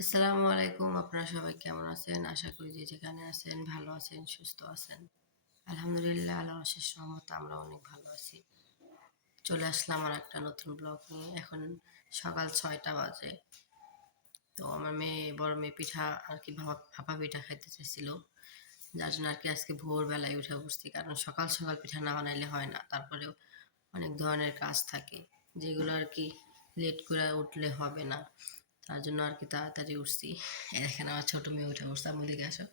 আসসালামু আলাইকুম। আপনারা সবাই কেমন আছেন? আশা করি যে যেখানে আছেন ভালো আছেন, সুস্থ আছেন। আলহামদুলিল্লাহ আল্লাহর অশেষ রহমতে আমরা অনেক ভালো আছি। চলে আসলাম আর একটা নতুন ব্লগ নিয়ে। এখন সকাল ৬টা বাজে। তো আমার বড় মেয়ে পিঠা আরকি ভাপা পিঠা খাইতে চাইছিল। যার জন্য আরকি আজকে ভোরবেলায় উঠে বসছি। কারণ সকাল, সকাল পিঠা না বানাইলে হয় না। তারপরেও অনেক ধরনের কাজ থাকে। যেগুলো আরকি লেট করে উঠলে হবে না। তার জন্য আরকি তাড়াতাড়ি উঠছি। এখানে আমার ছোট মেয়ে উঠে বসছে, আম্মু এদিকে আসো।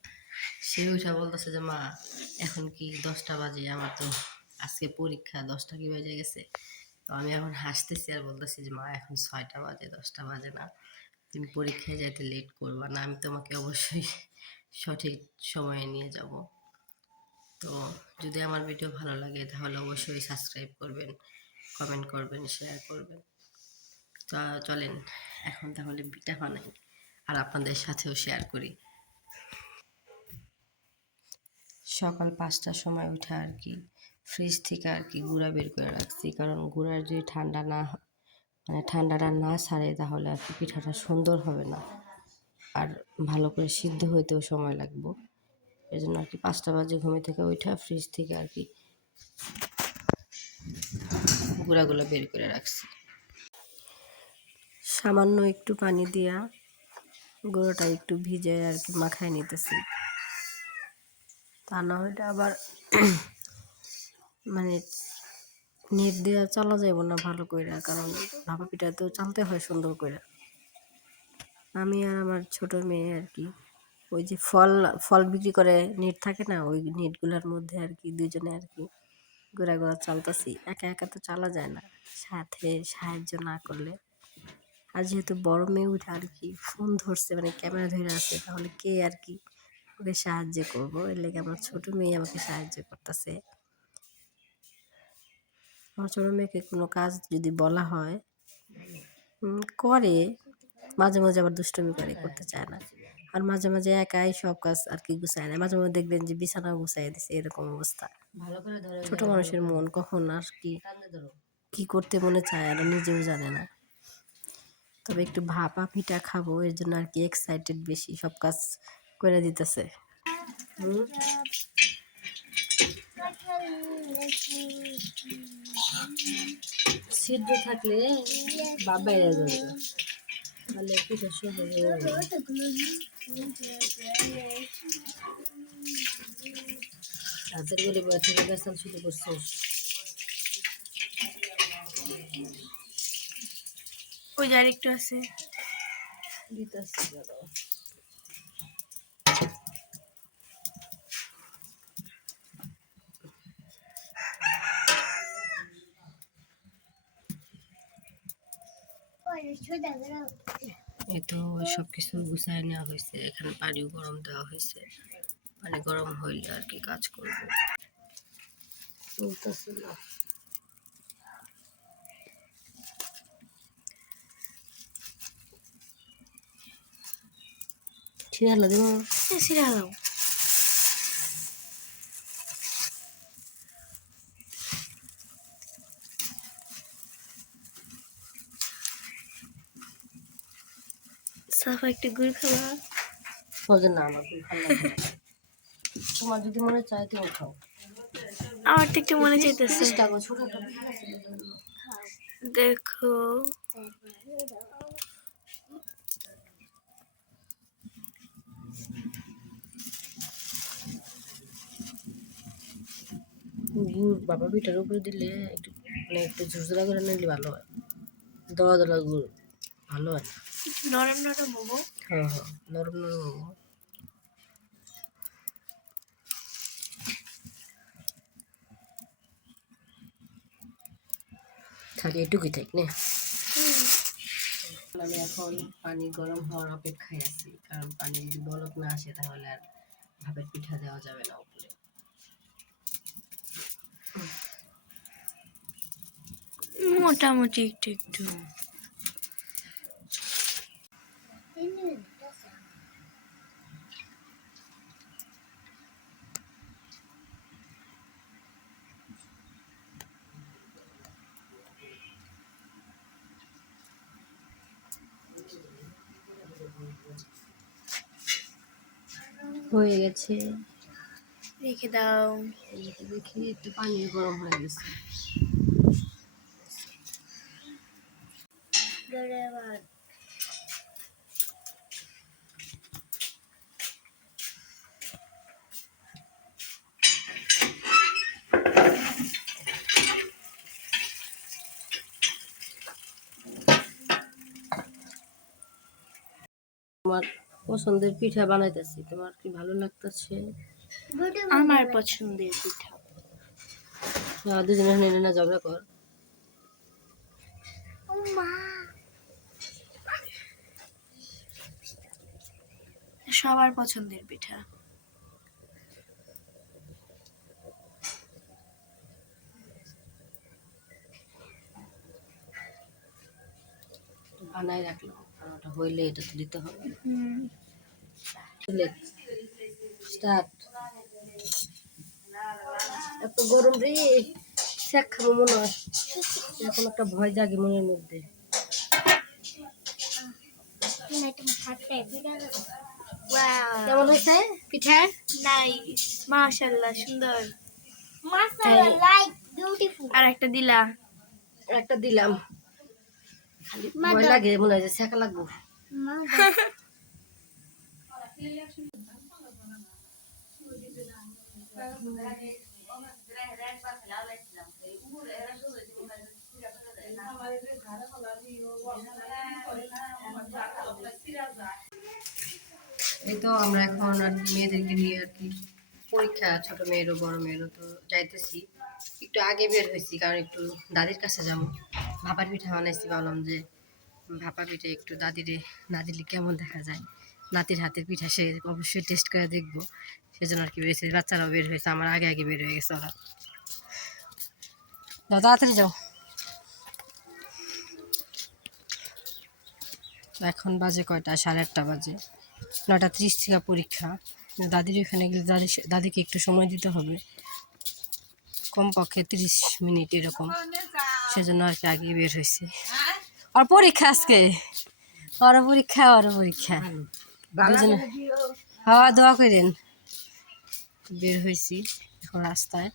সে উঠে বলতেছে যে মা এখন কি 10টা বাজে, আমার তো আজকে পরীক্ষা, 10টা কি বেজে গেছে। তো আমি এখন হাসতেছি আর বলতেছি যে মা এখন 6টা বাজে, 10টা বাজে না। তুমি পরীক্ষায় যাইতে লেট করবা না, আমি তোমাকে অবশ্যই সঠিক সময়ে নিয়ে যাব। তো যদি আমার ভিডিও ভালো লাগে তাহলে অবশ্যই সাবস্ক্রাইব করবেন, কমেন্ট করবেন, শেয়ার করবেন। তো চলেন এখন তাহলে পিঠা বানাই আর আপনাদের সাথেও শেয়ার করি। সকাল 5টার সময় উঠে আর কি ফ্রিজ থেকে আর কি গুঁড়া বের করে রাখছি, কারণ গুঁড়ার যদি ঠান্ডাটা না ছাড়ে তাহলে আর কি পিঠাটা সুন্দর হবে না, আর ভালো করে সিদ্ধ হইতেও সময় লাগবে। এই জন্য আর কি 5টা বাজে ঘুমে থেকে উঠে ফ্রিজ থেকে আর কি গুঁড়াগুলো বের করে রাখছি। সামান্য একটু পানি দিয়া গুঁড়োটা একটু ভিজে আর কি মাখায় নিতেছি। তা না হলে আবার মানে নেট দেওয়া চালা যাইব না ভালো কইরা, কারণ ভাপা পিঠা তো চালতে হয় সুন্দর কইরা। আমি আর আমার ছোট মেয়ে আর কি ওই যে ফল ফল বিক্রি করে নেট থাকে না, ওই নেটগুলোর মধ্যে আর কি দুজনে আর কি গোড়া গোড়া চালতাছি। একা একা তো চালা যায় না, সাথে সাহায্য না করলে। আর যেহেতু বড় মেয়ে উঠে আর কি ফোন ধরছে, মানে ক্যামেরা ধরে আছে, তাহলে কে আর কি ওকে সাহায্য করবো? এর লেগে আমার ছোট মেয়ে আমাকে সাহায্য করতেছে। আমার ছোট মেয়েকে কোনো কাজ যদি বলা হয় করে, মাঝে মাঝে আবার দুষ্টুমি করে, করতে চায় না। আর মাঝে মাঝে একাই সব কাজ আর কি গুছায় না, মাঝে মাঝে দেখবেন যে বিছানা গুছাই দিছে, এরকম অবস্থা। ছোট মানুষের মন কখন আর কি কি করতে মনে চায় আর নিজেও জানে না। তবে একটু ভাপা পিঠা খাবো, এর জন্য আর কি এক্সাইটেড বেশি, সব কাজ করে দিতেছে। সিদ্ধ থাকলে বাপ বাইরে যাবে, তাহলে পিঠা সহজ হয়ে যাবে। রাতের বেলা বসে বেসাল শুরু করছিস? ওই যে আরেকটু আছে। দিতেছি এই তো সব কিছু গুছায় নেওয়া হয়েছে, এখানে পানিও গরম দেওয়া হয়েছে। পানি গরম হইলে আর কি কাজ করবো। চলতেছে না। ছিড়ালা দেবো? ছিঁড়া দাও। সাফা একটু গুড় খাবা? বলছে না, আমার খুব ভালো লাগে না। তোমার যদি মনে চায় তুমি খাও। আমার তো একটু মনে চাইতেছে। ছোট দেখো গুড় বাবা পিঠার উপরে দিলে একটু মানে একটু ঝুরঝুরা করে নিলে ভালো হয়। দলা দলা গুড় ভালো হয় না। নরম নরম হবো। হ্যাঁ হ্যাঁ, নরম নরম হবো। খালি এটুকুই থাক না। আমি এখন পানি গরম হওয়ার অপেক্ষায় আছি, কারণ পানি যদি বলক না আসে তাহলে আর ভাপের পিঠা দেওয়া যাবে না উপরে। মোটামুটি একটু একটু। হয়ে গেছে, রেখে দাও। দেখি একটু পানি গরম হয়ে গেছে। তোমার পছন্দের পিঠা বানাইতেছি, তোমার কি ভালো লাগতেছে? আমার পছন্দের পিঠা। দুজনে নিলে না ঝগড়া কর। সবার পছন্দের পিঠা। বানাই রাখলাম, আর ওটা হইলে এটা তো দিতে হবে। হুম। স্টার্ট। এত গরম রে, শেখ খাবো মনে হয়, এখন একটা ভয় জাগে মনের মধ্যে। কেমন হয়েছে পিঠা? নাইস, মাশাআল্লাহ, সুন্দর। আর একটা দিলা। একটা দিলাম, ভয় লাগে মনে হয় যে শেখা লাগবো। এই তো আমরা এখন আর কি মেয়েদেরকে নিয়ে আর কি পরীক্ষা, ছোট মেয়েরও বড় মেয়েরও, তো যাইতেছি। একটু আগে বের হয়েছি কারণ একটু দাদির কাছে যাবো। ভাপার পিঠা বানাইছি, ভাবলাম যে ভাপা পিঠা একটু দাদিরে না দিলে কেমন দেখা যায়, নাতির হাতের পিঠা সে অবশ্যই টেস্ট করে দেখবো। সেজন্য আর কি বেরিয়েছে, বাচ্চারাও বের হয়েছে, আমার আগে আগে বের হয়ে গেছে ওরা। যাও তাড়াতাড়ি যাও। এখন বাজে কয়টা? 8:30 বাজে। 9:30 থেকে পরীক্ষা। দাদির ওখানে গেলে দাদিকে একটু সময় দিতে হবে, কমপক্ষে 30 মিনিট এরকম। সেজন্য আর কি আগে বের হয়েছে। আর পরীক্ষা আজকে, ওর পরীক্ষা দুজনে। হ্যাঁ, দোয়া করেন। বের হয়েছি এখন রাস্তায়।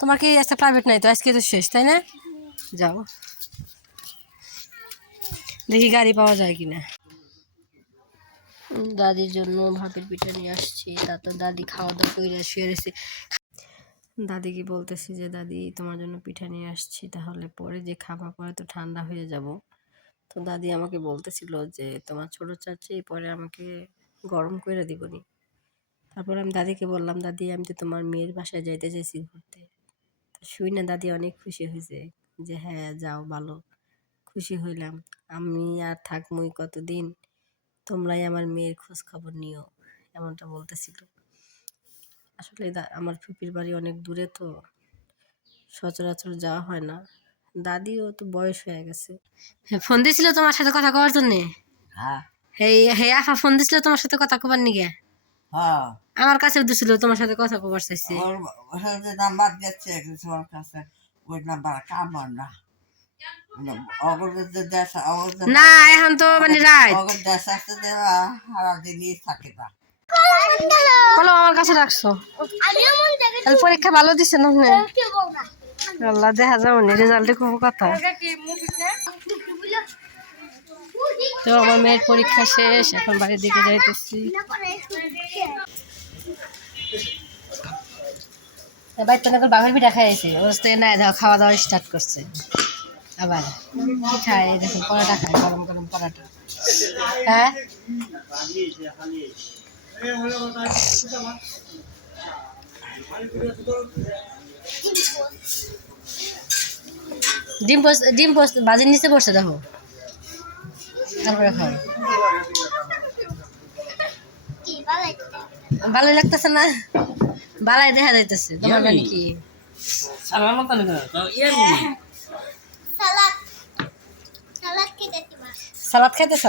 তোমার কি আজকে প্রাইভেট নাই তো? আজকে তো শেষ, তাই না? যাও, দেখি গাড়ি পাওয়া যায় কিনা। দাদির জন্য ভাপের পিঠা নিয়ে আসছি, তারপর দাদি খাওয়া দাওয়া করে শুয়ে রয়েছে। দাদিকে বলতেছি যে দাদি তোমার জন্য পিঠা নিয়ে আসছি, তাহলে পরে যে খাবার পরে তো ঠান্ডা হয়ে যাব। তো দাদি আমাকে বলতেছিল যে তোমার ছোট চাচি পরে আমাকে গরম করে দিবনি। তারপর আমি দাদিকে বললাম, দাদি আমি তো তোমার মেয়ের বাসায় যাইতে চাইছি ঘুরতে। শুই না দাদি অনেক খুশি হয়েছে যে হ্যাঁ যাও, ভালো। খুশি হইলাম, আমি আর থাকবই কতদিন, তোমরাই আমার মেয়ের খোঁজ খবর নিও, এমনটা বলতেছিল। আসলে আমার ফুপির বাড়ি অনেক দূরে, তো সচরাচর যাওয়া হয় না। দাদিও তো বয়স হয়ে গেছে। ফোন দিছিল তোমার সাথে কথা কওয়ার জন্যে? হে আফা ফোন দিছিল তোমার সাথে কথা কবার নিগে? আমার কাছে দিছিল, তোমার সাথে কথা কবার চাইছে। নাম্বার দিচ্ছে তোমার কাছে, ওই নাম্বার কামড় না। না এখন তো মানে রাত, সারাদিনই থাকে না। বলো আমার কাছে রাখছো। পরীক্ষা ভালো দিছে না? আল্লাহ, দেখা যাও নি রেজাল্টে খুব কথা। তো আমার মেয়ের পরীক্ষা শেষ, এখন বাড়ির দিকে যাইতেছি। বাড়িতে বাঘের পিঠা খাইছে, ওর না খাওয়া দাওয়া স্টার্ট করছে। আবার খায়, দেখুন পরোটা খায়, গরম গরম পরোটা। হ্যাঁ, ডিম পোস্ট বাজির নিচে পড়ছে, দেখো। তারপরে খাও। ভালো লাগতেছে না? বালাই দেখা যাইতেছে। তোমার মানে কি সালাদ খাইতেছ?